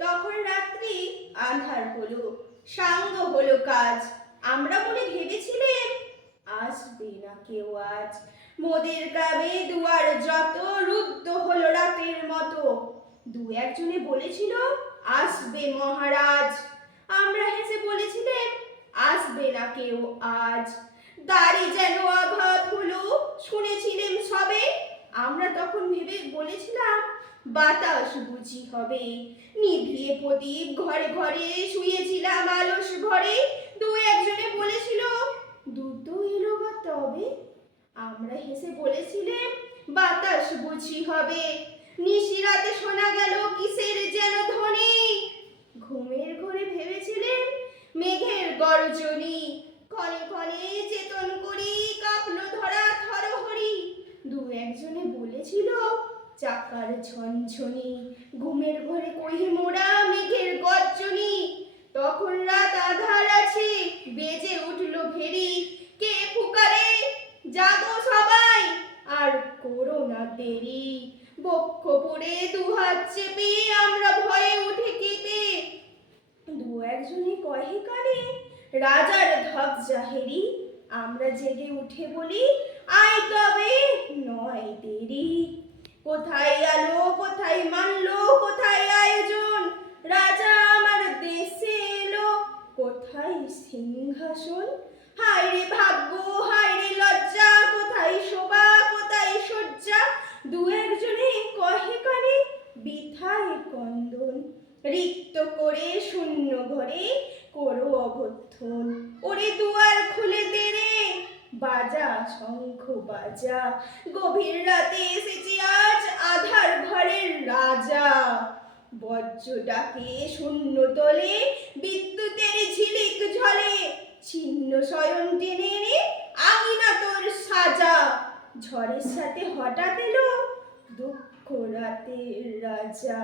তখন রাত্রি আঁধার হলো, সাঙ্গ হলো কাজ। আমরা মনে ভেবেছিলেম আসবে না কেউ আজ। মোদের গ্রামে দুয়ার যত রুদ্ধ হলো রাতের মতো। দু একজনে বলেছিল আসবে মহারাজ। আমরা হেসে বলেছিলেম আসবে না কেউ আজ। দাড়ি যেন আঘাত হলো, শুনেছিলেম সবে। আমরা তখন ভেবে বলেছিলাম বাতাস বুঝি হবে। নিভিয়ে প্রদীপ ঘরে ঘরে শুয়েছিলাম আলস ঘরে। দু একজনে বলেছিল দুধ এলো বা তবে। আমরা হেসে বলেছিলাম বাতাস বুঝি হবে। নিশিরাতে শোনা গেল কিসের যেন ধ্বনি। ঘুমের ঘরে ভেবেছিলেন মেঘের গর্জনী। ক্ষণে ক্ষণে চেতন করি কাঁপলো ধরা থরহরি। দু একজনে বলেছিল চাকার ঝনঝনি। ঘুমের ঘরে কহি মোরা মেঘের গর্জনী। তখন রাত আধার আছে, বেজে উঠলো ভেরি। কে ফুকারে জাগো সবাই, আর করো না দেরি। বক্ষ পড়ে দুহাত চেপে আমরা ভয়ে উঠে কেঁপে। দু একজনে কহে কানে রাজার ধপ জাহেরি। আমরা জেগে উঠে বলি আয় তবে নয় দেরি। কোথায় আলো কোথায় মানলো কোথায় আয়োজন। রাজা আমার দেশে এলো, কোথায় সিংহাসন। হায় রে ভাগ্য হায় রে লজ্জা, কোথায় শোভা কোথায় শয্যা। দু একজনে কহে কানে বৃথায় কন্দন। রিক্ত করে শূন্য ঘরে করো অবর্থন। ওরে দুয়ার খুলে দে রে, বাজা শঙ্খ বাজা। গভীর রাতে এসেছে আজ আধার ঘরের রাজা। বজ্র ডাকে শূন্য তলে, বিদ্যুতের ঝিলিক ঝলে। ছিন্ন শয়ন টেনে এনে আঙিনা তোর সাজা। ঝড়ের সাথে হঠাৎ এলো দুঃখ রাতের রাজা।